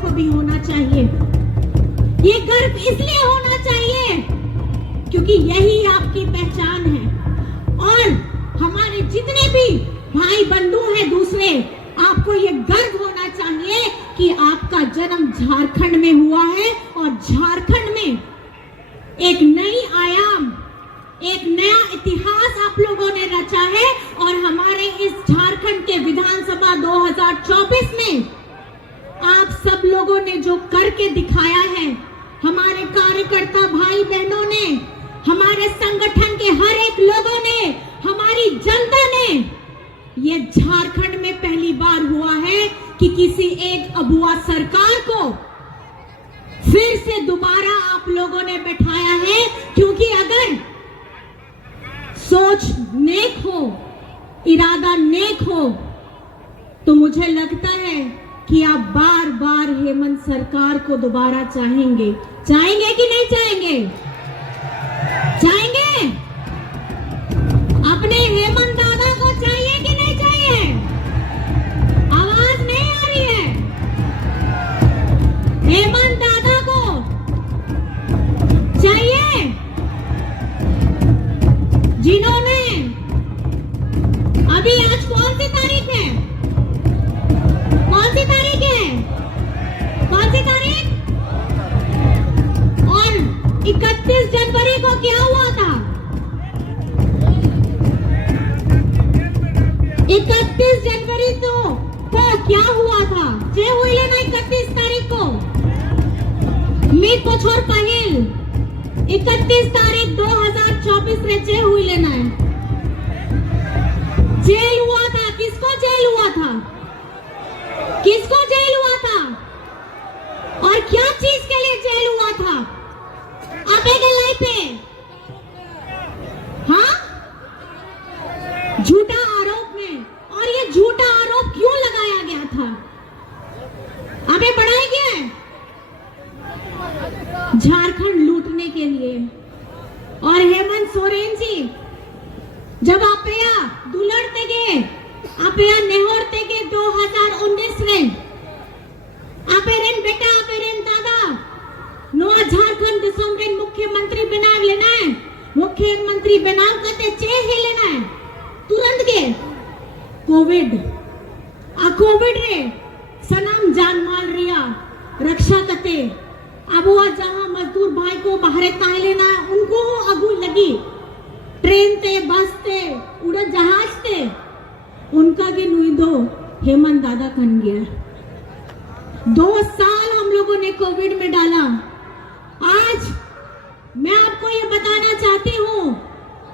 को भी होना चाहिए। ये गर्व इसलिए होना चाहिए क्योंकि यही आपकी पहचान है। और हमारे जितने भी भाई बंधु हैं दूसरे, आपको ये गर्व होना चाहिए कि आपका जन्म झारखंड में हुआ है और झारखंड में एक नई आयाम, एक नया इतिहास आप लोगों ने रचा है। और हमारे इस झारखंड के विधानसभा 2024 में आप सब लोगों ने जो करके दिखाया है, हमारे कार्यकर्ता भाई बहनों ने, हमारे संगठन के हर एक लोगों ने, हमारी जनता ने, ये झारखंड में पहली बार हुआ है कि किसी एक अगुआ सरकार को फिर से दोबारा आप लोगों ने बैठाया है। क्योंकि अगर सोच नेक हो, इरादा नेक हो, तो मुझे लगता है कि आप बार बार हेमंत सरकार को दोबारा चाहेंगे। चाहेंगे कि नहीं चाहेंगे? चाहेंगे? अपने हेमंत दादा को चाहिए कि नहीं चाहिए? आवाज नहीं आ रही है। हेमंत दादा को चाहिए, जिन्होंने अभी, आज कौन सी तारीख है? कौन सी तारीख है? कौन सी तारीख? और 31 जनवरी को क्या हुआ था? 31 जनवरी को क्या हुआ था? जे हुई ना 31 तारीख को मी बछर पहिल 31 तारीख 2024 रे जे हुई लेना है। जेल हुआ था। किसको जेल हुआ था? किसको जेल हुआ था? और क्या चीज के लिए जेल हुआ था? आपे गलाई पे, हाँ, झूठा आरोप में। और ये झूठा आरोप क्यों लगाया गया था? आपे बढ़ाया गया है झारखंड लूटने के लिए। और हेमंत सोरेन जी जब आपया दुलड़ते गए, आपया नेहोरते गए 2019 में, आपेरेन बेटा, आपेरेन दादा नोआ झारखंड दिसम रे मुख्यमंत्री बनाव लेना है। मुख्यमंत्री बनाव कते चे ही लेना है तुरंत के कोविड रे सनम जान माल रिया रक्षा कते। अब वो जहां मजदूर भाई को बाहर ताहे लेना है, उनको अगू लगी ट्रेन ते, बस ते, उड़ा जहाज ते, उनका के नुई दो हेमंत दादा कन गया। 2 साल हम लोगों ने कोविड में डाला। आज मैं आपको ये बताना चाहती हूँ,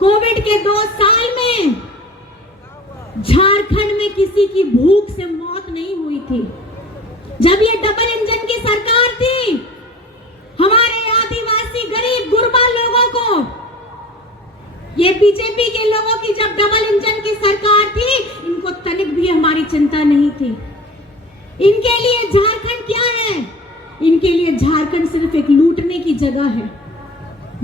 कोविड के 2 साल में झारखंड में किसी की भूख से मौत नहीं हुई थी। जब ये डबल इंजन की सरकार थी, हमारे आदिवासी गरीब गुरबा लोगों को, ये बीजेपी के लोगों की जब डबल इंजन की सरकार थी, इनको तनिक भी हमारी चिंता नहीं थी। इनके लिए झारखंड क्या है? इनके लिए झारखंड सिर्फ एक लूटने की जगह है,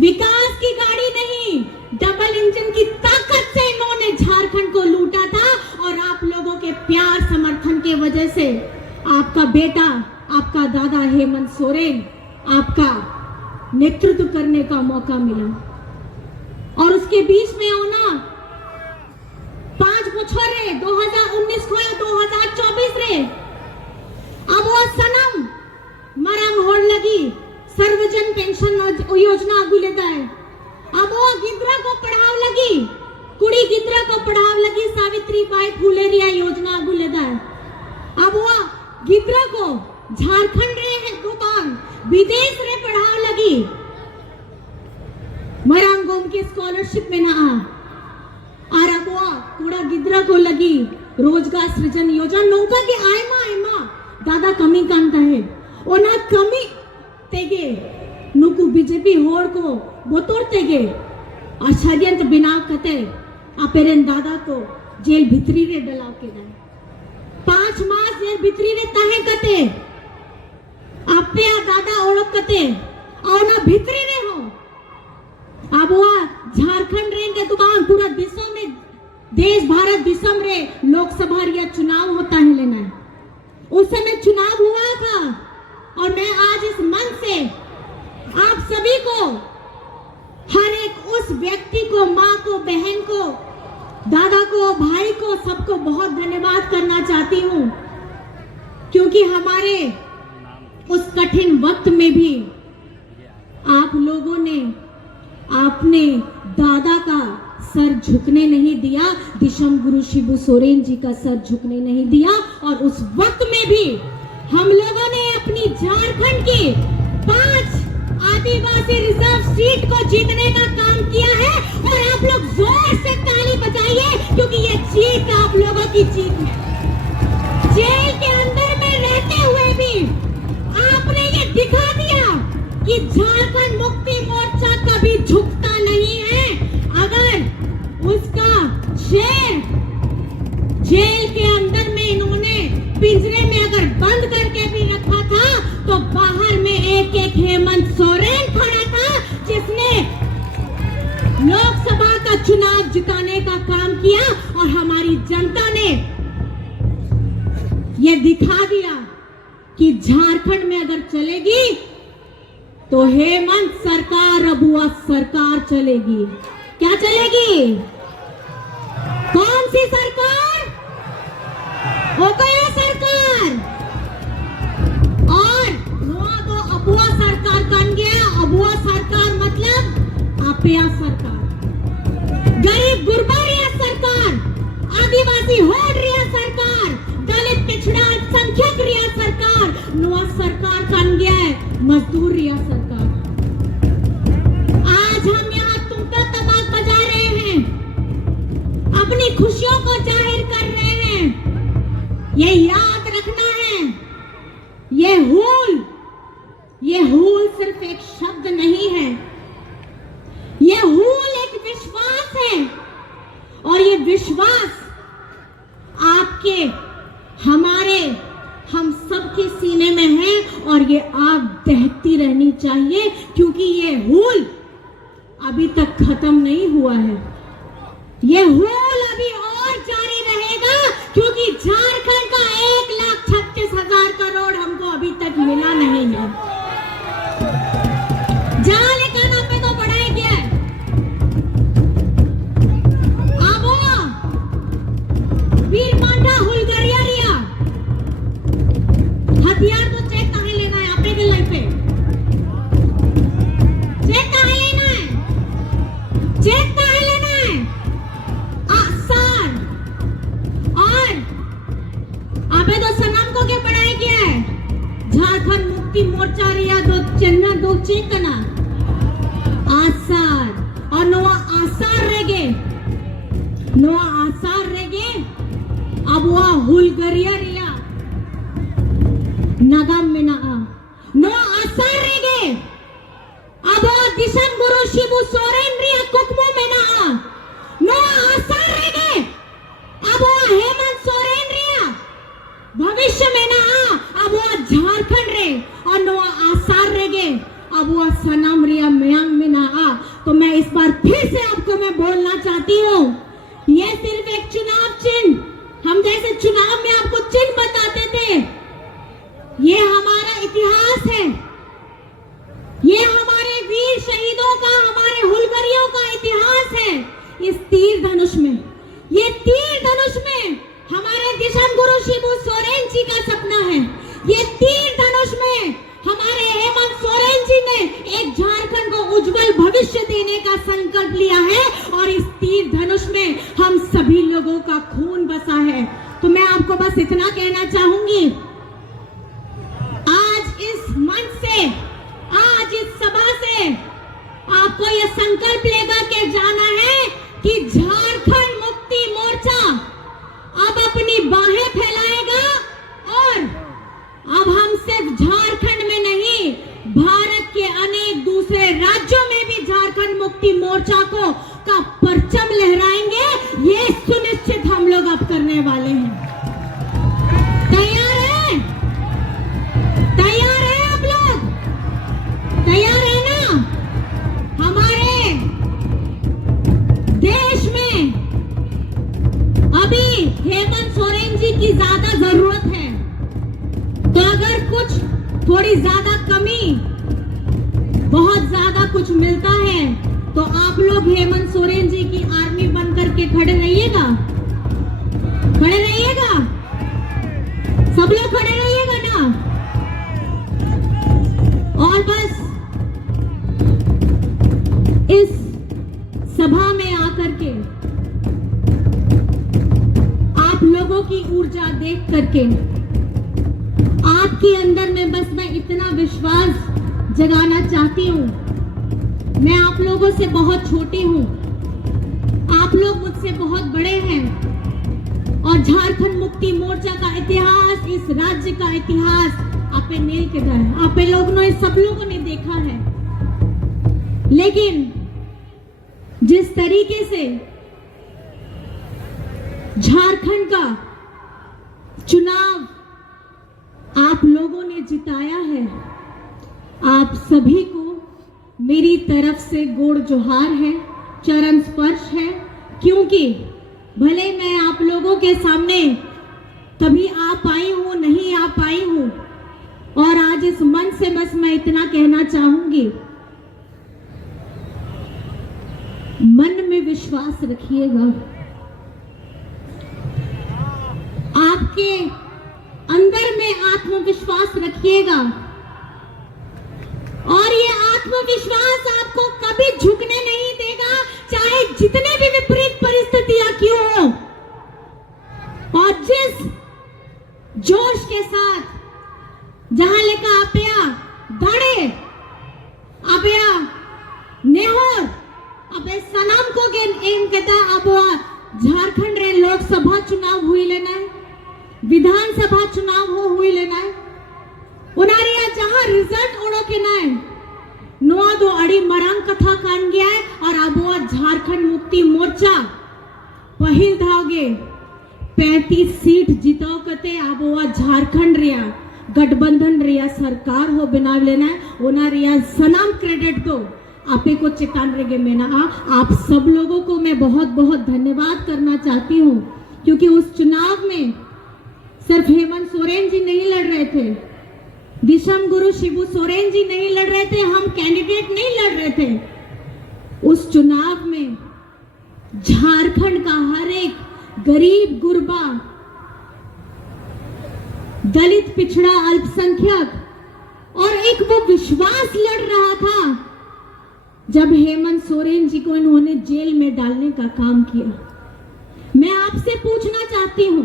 विकास की गाड़ी नहीं। डबल इंजन की ताकत से इन्होंने झारखंड को लूटा था। और आप लोगों के प्यार समर्थन के वजह से आपका बेटा, आपका दादा हेमंत सोरेन, आपका नेतृत्व करने का मौका मिला। और उसके बीच में होना 5 बछर रे 2019 को 2024 रे अब वो सनम मरंग होड़ लगी सर्वजन पेंशन योजना अगू लेता है। अब वो गिद्रा को पढ़ाव लगी, कुड़ी गिद्रा को पढ़ाव लगी सावित्री बाई फुले रिया योजना अगू लेता है। अब वो गिद्रा को झारखंड रे है दुकान विदेश रे पढ़ाव लगी, मरंगोम की स्कॉलरशिप में ना और अब वो कुड़ा गिद्रा को लगी रोजगार सृजन योजना। नौका के आयमा दादा कमी कांता है ओना कमी तेगे नुकु बीजेपी होड़ को बोतोर तेगे और षड्यंत्र बिना कते आपेरेन दादा को जेल भितरी रे डलाव के दाए 5 मास जेल भितरी रे ताहे कते आपे दादा ओळख कते और ना भितरी रे हो। अब वो झारखंड रे के दुकान पूरा देशों में देश भारत दिसम रे लोकसभा या चुनाव होता है लेना है। उस समय चुनाव हुआ था कठिन वक्त में भी आप लोगों ने आपने दादा का सर झुकने नहीं दिया, दिशम गुरु शिबू सोरेन जी का सर झुकने नहीं दिया। और उस वक्त में भी हम लोगों ने अपनी झारखंड की 5 आदिवासी रिजर्व सीट को जीतने का काम किया है। और आप लोग जोर से ताली बजाइए, क्योंकि ये जीत आप लोगों की जीत है। जेल के अंदर में रहते हुए भी आपने ये दिखा दिया कि झारखंड मुक्ति मोर्चा कभी झुकता नहीं है। अगर उसका शेर जेल के अंदर में इन्होंने पिंजरे में अगर बंद करके भी रखा था, तो बाहर में एक एक हेमंत सोरेन खड़ा था, जिसने लोकसभा का चुनाव जिताने का काम किया। और हमारी जनता ने ये दिखा दिया कि झारखंड में अगर चलेगी तो हेमंत सरकार, अबुआ सरकार चलेगी। क्या चलेगी? कौन सी सरकार? ओकया सरकार। और वहां तो अबुआ सरकार बन गया। अबुआ सरकार मतलब आपया सरकार, गरीब गुरबा रिया सरकार, आदिवासी होड़ रिया सरकार, दलित पिछड़ा अल्पसंख्यक रिया सरकार, नुआ सरकार बन गया है मजदूर रिया सरकार। आज हम यहाँ तुमका तबाक बजा रहे हैं, अपनी खुशियों को जाहिर कर रहे हैं। ये याद रखना है, ये हूल सिर्फ एक शब्द नहीं है, ये हूल एक विश्वास है। और ये विश्वास आपके, हमारे, हम सबके सीने में है। और ये आग दहकती रहनी चाहिए, क्योंकि ये हूल अभी तक खत्म नहीं हुआ है। ये हूल अभी और जारी रहेगा, क्योंकि झारखंड का 1,36,000 करोड़ हमको अभी तक मिला नहीं है। जहां लेकिन पे तो बढ़ाई गया है। अब वीर मांडा हुलगरिया रिया हथियार तो चेक कहाँ लेना है? आपने के लाइफ पे चेक कहाँ लेना है? चेक कहाँ लेना है? आसार। और आपने तो सनम को क्या पढ़ाई किया है? झारखंड मुक्ति मोर्चा रिया दो चिन्ह दो चेतना आसार। और नोआ आसार रहेगे, नोआ आसार रहेगे। अब वह हुलगरिया रिया नगम में ना नो आसार रहेगे। अब दिशम गुरु शिबू सोरेन रिया कुकमो में ना नो आसार रहेगे। अब हेमंत सोरेन रिया भविष्य में ना अब झारखंड रे और नो आसार रहेगे। अब सनम रिया मयांग में ना। तो मैं इस बार फिर से आपको मैं बोलना चाहती हूँ, ये सिर्फ एक चुनाव चिन्ह, हम जैसे चुनाव में आपको चिन्ह बताते थे, ये हमारा इतिहास है, ये हमारे वीर शहीदों का, हमारे हुलगरियों का इतिहास है। इस तीर धनुष में, ये तीर धनुष में हमारे दिशम गुरु शिबू सोरेन जी का सपना है। ये तीर धनुष में हमारे हेमंत सोरेन जी ने एक झारखंड को उज्जवल भविष्य देने का संकल्प लिया है। और इस तीर धनुष में हम सभी लोगों का खून बसा है। तो मैं आपको बस इतना कहना चाहूंगी, आज इस मंच से, आज इस सभा से आपको यह संकल्प लेकर के जाना है कि झारखंड मुक्ति मोर्चा अब अपनी बाहें फैलाएगा। और अब हम सिर्फ झारखंड में नहीं, भारत के अनेक दूसरे राज्यों में भी झारखंड मुक्ति मोर्चा का परचम लहराएंगे। ये सुनिश्चित हम लोग अब करने वाले हैं। तैयार है? तैयार है आप लोग? तैयार है ना? हमारे देश में अभी हेमंत सोरेन जी की ज्यादा जरूरत है। तो अगर कुछ थोड़ी ज्यादा कमी, बहुत ज्यादा कुछ मिलता है, तो आप लोग हेमंत सोरेन जी की आर्मी बन करके खड़े रहिएगा। खड़े रहिएगा, सब लोग खड़े रहिएगा ना। की ऊर्जा देख करके आपके अंदर में बस मैं इतना विश्वास जगाना चाहती हूँ। मैं आप लोगों से बहुत छोटी हूँ, आप लोग मुझसे बहुत बड़े हैं और झारखंड मुक्ति मोर्चा का इतिहास, इस राज्य का इतिहास आपे नहीं कहता है, आपे लोगों ने, सब लोगों ने देखा है। लेकिन जिस तरीके से झारखंड का चुनाव आप लोगों ने जिताया है, आप सभी को मेरी तरफ से गोड़ जोहार है, चरण स्पर्श है। क्योंकि भले मैं आप लोगों के सामने कभी आ पाई हूं, नहीं आ पाई हूं, और आज इस मन से बस मैं इतना कहना चाहूंगी, मन में विश्वास रखिएगा, आपके अंदर में आत्मविश्वास रखिएगा और ये आत्मविश्वास आपको कभी झुकने नहीं देगा, चाहे जितने भी विपरीत परिस्थितियां क्यों हो। और जिस जोश के साथ जहां लेकर आपया दड़े, आपया नेहोर, अबे सनम को एम कहता अब झारखंड रे लोकसभा चुनाव हुई लेना है, विधानसभा चुनाव हुई लेना है, उनारिया जहां रिजल्ट ओड़ो के ना है, नोआ दो अड़ी मरंग कथा कान गया है। और अब झारखंड मुक्ति मोर्चा पहिल धावगे 35 सीट जिताओ कते अब झारखंड रिया गठबंधन रिया सरकार हो बिना लेना है, उनारिया सनम क्रेडिट दो आपे को चितान रेगे में ना। आप सब लोगों को मैं बहुत बहुत धन्यवाद करना चाहती हूँ, क्योंकि उस चुनाव में सिर्फ हेमंत सोरेन जी नहीं लड़ रहे थे, दिशम गुरु शिबू सोरेन जी नहीं लड़ रहे थे, हम कैंडिडेट नहीं लड़ रहे थे। उस चुनाव में झारखंड का हर एक गरीब गुरबा, दलित, पिछड़ा, अल्पसंख्यक और एक वो विश्वास लड़ रहा था जब हेमंत सोरेन जी को इन्होंने जेल में डालने का काम किया। मैं आपसे पूछना चाहती हूं,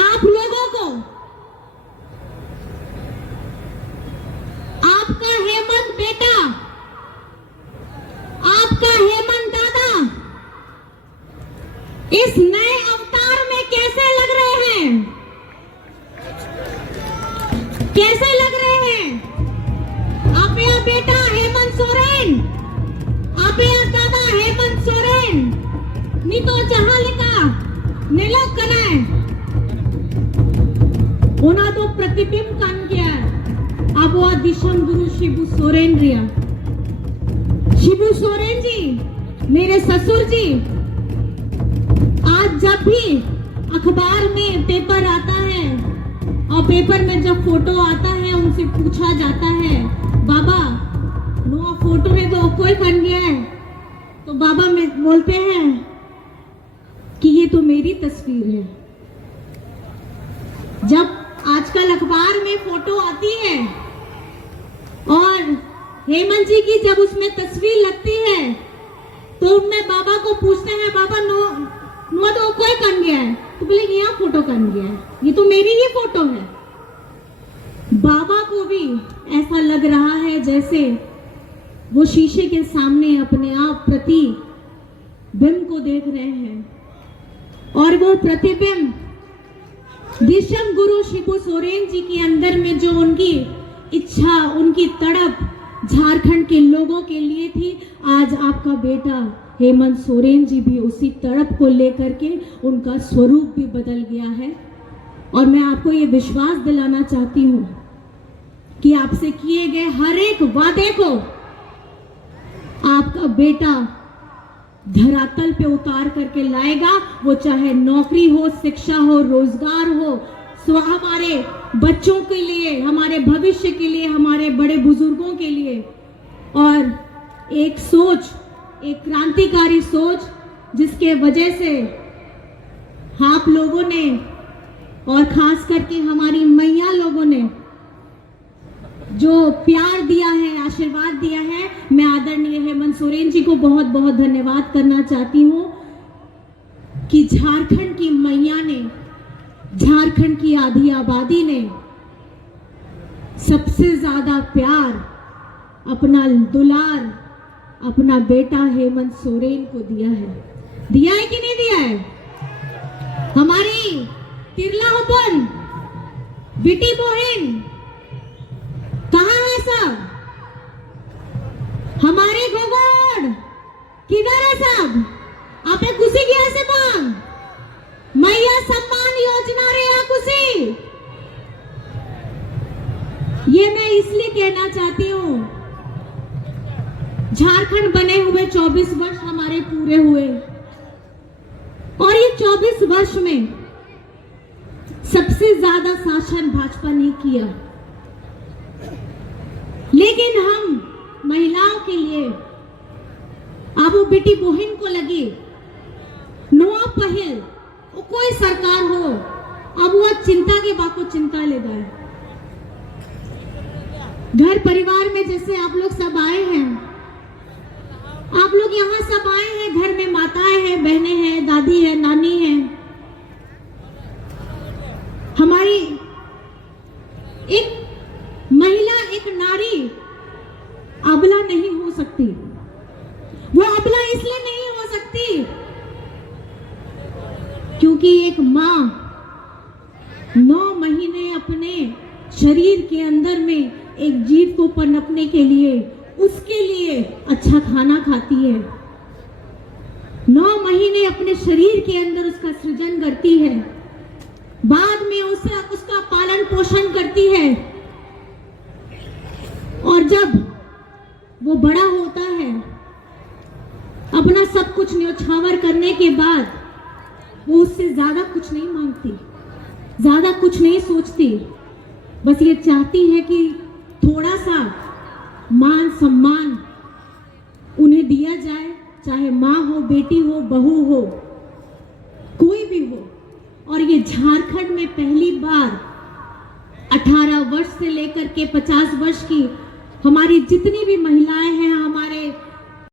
आप लोगों को आपका हेमंत बेटा, आपका हेमंत दादा इस नए अवतार में कैसे लग रहे हैं? कैसे लग रहे हैं? आपका बेटा हेमंत सोरेन, आपका दादा हेमंत सोरेन नी तो जहां लिखा नीलोक कनाए उन्हें तो प्रतिबिंब कान किया अब वो दिशम गुरु शिबू सोरेन रिया। शिबू सोरेन जी मेरे ससुर जी, आज जब भी अखबार में पेपर आता है और पेपर में जब फोटो आता है, उनसे पूछा जाता है बाबा नो फोटो में तो कोई बन गया है, तो बाबा में बोलते हैं कि ये तो मेरी तस्वीर है। जब आजकल अखबार में फोटो आती है और हेमंत जी की जब उसमें तस्वीर लगती है, तो उनमें बाबा को पूछते हैं बाबा नो तो कोई कन गया है, तो बोले यहाँ फोटो कन गया है, ये तो मेरी ही फोटो है। बाबा को भी ऐसा लग रहा है जैसे वो शीशे के सामने अपने आप प्रतिबिंब को देख रहे हैं, और वो प्रतिबिंब दिशम गुरु शिबू सोरेन जी के अंदर में जो उनकी इच्छा, उनकी तड़प झारखंड के लोगों के लिए थी, आज आपका बेटा हेमंत सोरेन जी भी उसी तड़प को लेकर के उनका स्वरूप भी बदल गया है। और मैं आपको ये विश्वास दिलाना चाहती हूँ कि आपसे किए गए हर एक वादे को आपका बेटा धरातल पे उतार करके लाएगा। वो चाहे नौकरी हो, शिक्षा हो, रोजगार हो, हमारे बच्चों के लिए, हमारे भविष्य के लिए, हमारे बड़े बुजुर्गों के लिए। और एक सोच, एक क्रांतिकारी सोच जिसके वजह से आप लोगों ने और खास करके हमारी मैया लोगों ने जो प्यार दिया है, आशीर्वाद दिया है, मैं आदरणीय हेमंत सोरेन जी को बहुत बहुत धन्यवाद करना चाहती हूँ। कि झारखंड की मैया ने, झारखंड की आधी आबादी ने सबसे ज्यादा प्यार, अपना दुलार, अपना बेटा हेमंत सोरेन को दिया है कि नहीं दिया है? हमारी तिरला हुपन, बेटी बहन कहाँ है सब? हमारे गोगोड़ किधर है सब? आपे खुशी किया से मांग मैया सम्मान योजना रे या खुशी? ये मैं इसलिए कहना चाहती हूँ, झारखंड बने हुए 24 वर्ष हमारे पूरे हुए और ये 24 वर्ष में सबसे ज्यादा शासन भाजपा ने किया, लेकिन हम महिलाओं के लिए अब वो बेटी बहन को लगी नवा पहल, वो कोई सरकार हो अब वो चिंता के बाको चिंता ले गए। घर परिवार में जैसे आप लोग सब आए हैं, आप लोग यहाँ सब आए हैं, घर में माताएं हैं, बहनें हैं, दादी है, नानी है। हमारी एक महिला, एक नारी अबला नहीं हो सकती। वो अबला इसलिए नहीं हो सकती क्योंकि एक माँ 9 महीने अपने शरीर के अंदर में एक जीव को पनपने के लिए, उसके लिए अच्छा खाना खाती है। 9 महीने अपने शरीर के अंदर उसका सृजन करती है, बाद में उसका पालन पोषण करती है, और जब वो बड़ा होता है, अपना सब कुछ न्योछावर करने के बाद वो उससे ज्यादा कुछ नहीं मांगती, ज्यादा कुछ नहीं सोचती, बस ये चाहती है कि थोड़ा सा मान सम्मान उन्हें दिया जाए, चाहे माँ हो, बेटी हो, बहू हो, कोई भी हो। और ये झारखंड में पहली बार 18 वर्ष से लेकर के 50 वर्ष की हमारी जितनी भी महिलाएं हैं, हमारे